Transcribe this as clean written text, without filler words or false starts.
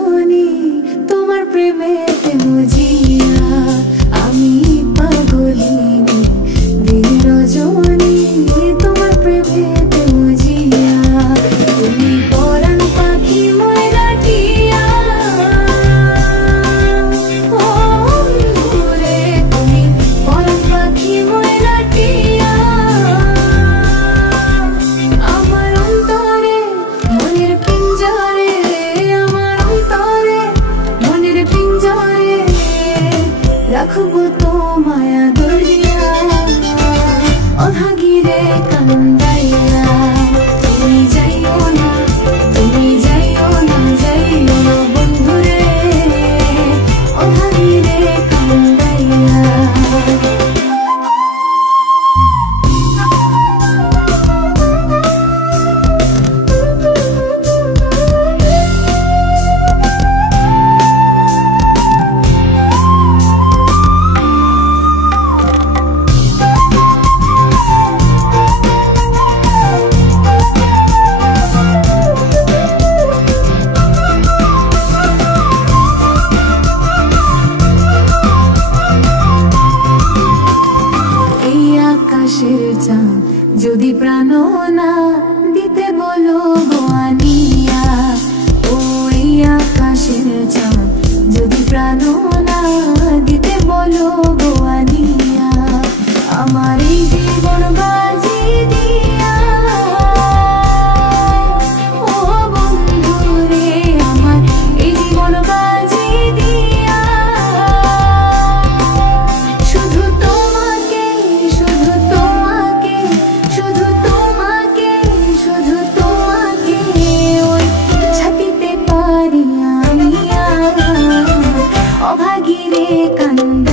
রজনী তোমার প্রেমেতে মজিয়া আমি পাগলিনী দিন রজনী তোমার প্রেমেতে মজিয়া তুমি পরাণ পাখি ময়নাটিয়া ও বন্ধুরে তুমি পরাণ পাখি ময়নাটিয়া আমার অন্তরে মনের পিঞ্জরে আমার অন্তরে মনের পিঞ্জরে রাখবো তোমায় ধরিয়া অভাগীরে কান্দাইয়া তুমি যাইও না যাইও না বন্ধুরে অভাগীরে কান্দাইয়া আকাশের চাঁদ যদি প্রাণ না দিতে বলো গো আনিয়া ও এই আকাশের চাঁদ যদি প্রাণ না দিতে বলো গো আনিয়া আমার এই জীবন বাজি দিয়া ও বন্ধুরে আমার এই জীবন বাজি দিয়া শুধু তোমাকে শুধু তোমাকে শুধু তোমাকে শুধু তোমাকে ওই ছাপিতে পারি আমি অভাগীরে কান্দ